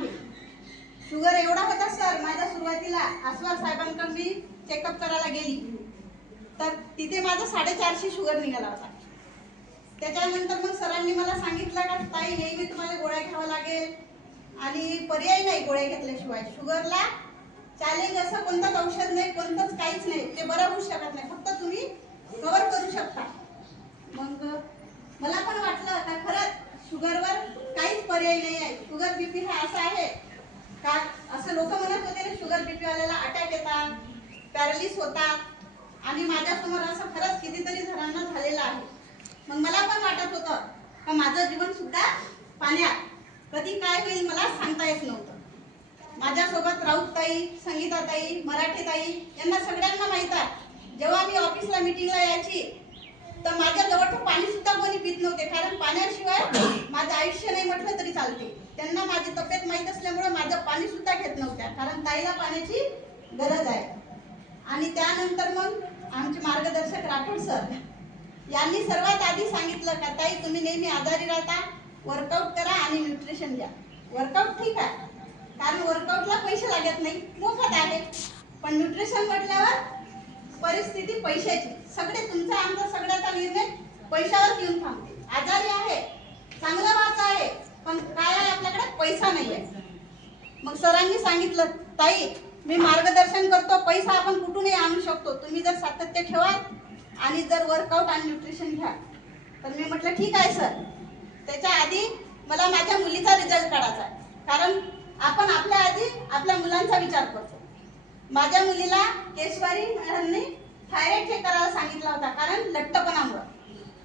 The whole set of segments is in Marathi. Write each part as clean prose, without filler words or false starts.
आहे. शुगर एवढा होता सर, माझ्या सुरुवातीला आसवा साहेबांकडे मी चेकअप करायला गेली तर तिथे माझा 450 शुगर निघाला होता. त्याच्यानंतर मग सरांनी मला सांगितलं का ताई नेहमी तुम्हाला गोळ्या घ्यावं लागेल आणि पर्याय नाही गोळ्या घेतल्याशिवाय. शुगरला चॅलेंज असं कोणतंच औषध नाही, कोणतंच काहीच नाही, ते बरं होऊ शकत नाही, फक्त तुम्ही कव्हर करू शकता. मग मला पण वाटलं का खरंच शुगरवर काहीच पर्याय नाही आहे. शुगर बीपी हा असा आहे का, असं लोक म्हणत होते ना शुगर बीपी वाल्याला अटॅक येतात, पॅरालिस होतात आणि माझ्यासमोर असं खरंच कितीतरी जणांना झालेलं आहे. मग मला पण वाटत होतं का माझं जीवन सुद्धा पाण्यात, कधी काय होईल मला सांगता येत नव्हतं. माझ्यासोबत राऊतताई, संगीताताई, मराठीताई यांना सगळ्यांना माहित आहे, जेव्हा मी ऑफिसला मीटिंगला यायची तर माझ्या जवळचं पाणी सुद्धा कोणी पित नव्हते, कारण पाण्याशिवाय माझं आयुष्य नाही म्हटलं तरी चालते. त्यांना माझी तब्येत माहीत असल्यामुळे माझं पाणी सुद्धा घेत नव्हत्या, कारण ताईला पाण्याची गरज आहे. आणि त्यानंतर मग आमचे मार्गदर्शक राठोड सर यांनी सर्वात आधी सांगितलं का ताई तुम्ही नेहमी आजारी राहता, वर्कआउट करा आणि न्यूट्रिशन घ्या. वर्कआउट ठीक आहे, कारण वर्कआउटला पैसे लागत नाही, मोफत आहे. पण न्यूट्रिशन म्हटल्यावर परिस्थिती पैशाची, सगळे तुमचा आमचा सगळ्याचा निर्णय पैशावर येऊन थांबते. आजारी आहे, चांगलं व्हायचं आहे, पण काय आहे आपल्याकडे पैसा नाही आहे. मग सरांनी सांगितलं ताई मी मार्गदर्शन करतो, पैसा आपण कुठूनही आणू शकतो, तुम्ही जर सातत्य ठेवा आणि जर वर्कआउट आणि न्यूट्रिशन घ्या. तर मी म्हटलं ठीक आहे सर. त्याच्या आधी मला माझ्या मुलीचा रिझल्ट काढायचा आहे, कारण आपण आपल्या आधी आपल्या मुलांचा विचार करतो. माझ्या मुलीला केशवारी मॅडमने थायरॉइड चेक करायला सांगितला होता, कारण लठ्ठपणामुळे.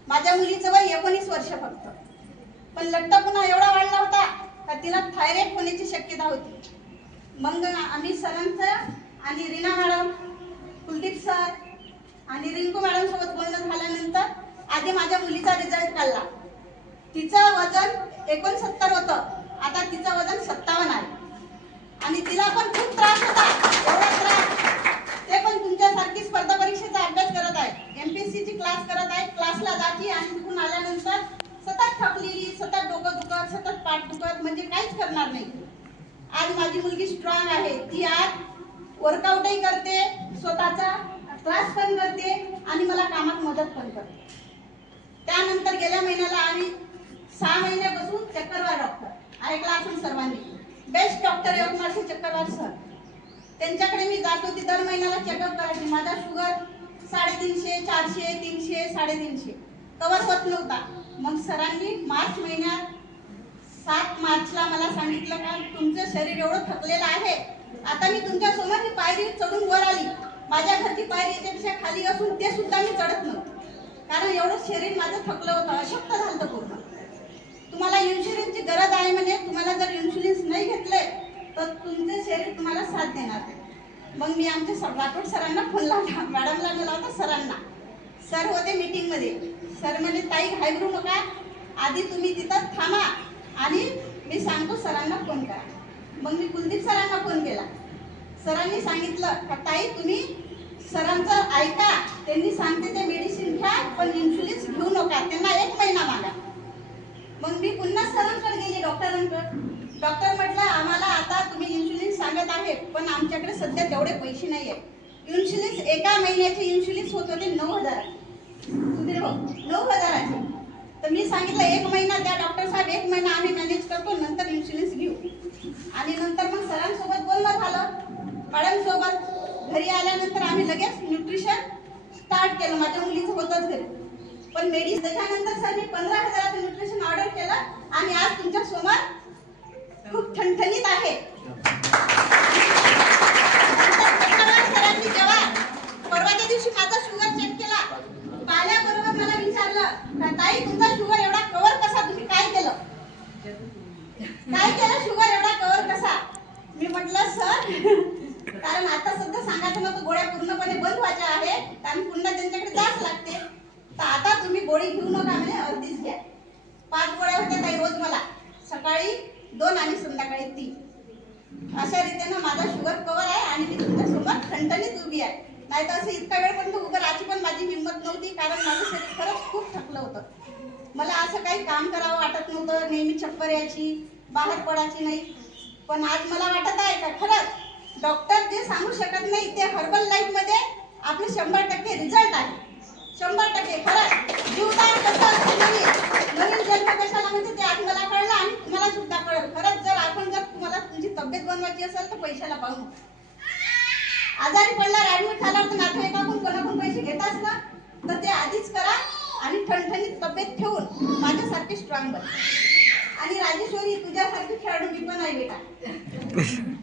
माझ्या मुलीचं वय 19 वर्ष फक्त, पण लठ्ठपणा एवढा वाढला होता का तिला थायरॉइड होण्याची शक्यता होती. मग आम्ही सरांचं आणि रीना मॅडम, कुलदीप सर आणि रिंकू मॅडम सोबत बोलणं झाल्यानंतर आधी माझ्या मुलीचा रिझल्ट काढला. तिचं वजन 69 होतं, आता तिचं वजन 57 आहे. आणि तिला पण खूप त्रास होता, एवढा त्रास ते पण तुमच्यासारखी स्पर्धा परीक्षेचा अभ्यास करत आहे, एमपीएससीची क्लास करत आहे, क्लासला जायची आणि तिथून आल्यानंतर सतत थकलेली, सतत डोकं दुखत, सतत पाठ दुखत, म्हणजे काहीच करणार नाही. आज माझी मुलगी स्ट्रॉंग आहे, ती आज वर्कआउटही करते, स्वतःचा त्रास पण करते आणि मला कामात मदत पण करते. त्यानंतर गेल्या महिन्याला आम्ही 6 महिन्यापासून चक्करवार डॉक्टर ऐकला असेल सर्वांनी, बेस्ट डॉक्टर यवतमाळचे चक्करवार सर, त्यांच्याकडे मी जात होती, दर महिन्याला चेकअप करायची. माझा शुगर 350, 400, 300, 350 कवर होत नव्हता. मग सरांनी मार्च महिन्यात 7 मार्चला मला सांगितलं का तुमचं शरीर एवढं थकलेलं आहे, आता मी तुमच्यासमोर ही पायरी चढून वर आली. माझ्या घरची पायरी याच्यापेक्षा खाली असून ते सुद्धा मी चढत नव्हते, कारण एवढं शरीर माझं थकलं होतं, अशक्त झालं पूर्ण. तुम्हाला इन्शुलिनची गरज आहे म्हणे, तुम्हाला जर इन्शुलिन नाही घेतले तर तुमचे शरीर तुम्हाला साथ देणार नाही. मग मी आमच्या राठोड सरांना फोन लावला, मॅडमला मी लावता सरांना. सर होते मीटिंगमध्ये. सर म्हणे ताई घाबरू नका, आधी तुम्ही तिथं थांबा आणि मी सांगतो सरांना फोन करा. मग मी कुलदीप सरांना फोन केला. सरांनी सांगितलं का ताई तुम्ही सरांचं ऐका, त्यांनी सांगते ते मेडिसिन घ्या, पण इन्शुलिन घेऊ नका, त्यांना 1 महिना मागा. मग मी पुन्हा सरांकडे गेली, डॉक्टरांकडे. डॉक्टर म्हटलं आम्हाला आता तुम्ही इन्शुलिन सांगत आहे, पण आमच्याकडे सध्या तेवढे पैसे नाही आहेत. इन्शुलिन एका महिन्याचे इन्शुलिन होत होते 9,000, 9,000. तर मी सांगितलं 1 महिना द्या डॉक्टर साहेब, 1 महिना आम्ही मॅनेज करतो, नंतर इन्शुलिन घेऊ. आणि नंतर मग सरांसोबत बोलणं झालं, मॅडम सोबत. घरी आल्यानंतर आम्ही लगेच न्यूट्रिशन स्टार्ट केलं, माझ्या मुलीचं होतंच घरी. पण मेडिसिन त्याच्यानंतर सर मी 15,000चं न्यूट्रिशन ऑर्डर केलं आणि आज तुमच्या समोर खूप ठणठणीत आहे. सरांनी जेव्हा परवाच्या दिवशी माझा शुगर चेक केला, पाहिल्याबरोबर मला विचारलं का ताई तुमचा शुगर एवढा कव्हर कसा, तुम्ही काय केलं शुगर एवढा कव्हर कसा? मी म्हटलं सर कारण आता सध्या सांगायचं नव्हतं, गोळ्या पूर्णपणे बंद व्हायच्या आहे, कारण पुन्हा त्यांच्याकडे जाच लागते. तर आता तुम्ही गोळी घेऊ नका म्हणे, अर्धीच घ्या. 5 गोळ्या होत्या ताई रोज मला, सकाळी 2 आणि संध्याकाळी 3. अशा रीतीने माझा शुगर कव्हर आहे आणि मी तुमच्यासोबत ठणठणीत उभी आहे. नाही तर असं इतका वेळपर्यंत उभं राहायची पण माझी हिंमत नव्हती, कारण माझं शरीर खरंच खूप थकलं होतं. मला असं काही काम करावं वाटत नव्हतं, नेहमी चक्कर यायची, बाहेर पडायची नाही. पण आज मला वाटत आहे का खरंच डॉक्टर जे सांगू शकत नाही ते हर्बल लाईफ मध्ये आपले 100% रिझल्ट आहे. 100% खरंच जीवदान कसं असतं, नवीन जन्म कशाला म्हणजे ते आज मला कळलं आणि तुम्हाला सुद्धा कळलं. खरंच जर तुम्हाला तुमची तब्येत बनवायची असेल तर पैशाला पाहू नका. आजारी पडल्यावर ऍडमिट झाल्यावर तर नातेवाईकाकडून कोणाकडून पैसे घेताच ना, तर ते आधीच करा आणि ठणठणीत तब्येत ठेवून माझ्यासारखी स्ट्रॉंग बना. आणि राजेश्वरी तुझ्यासारखी खेळाडू मी पण आहे बेटा.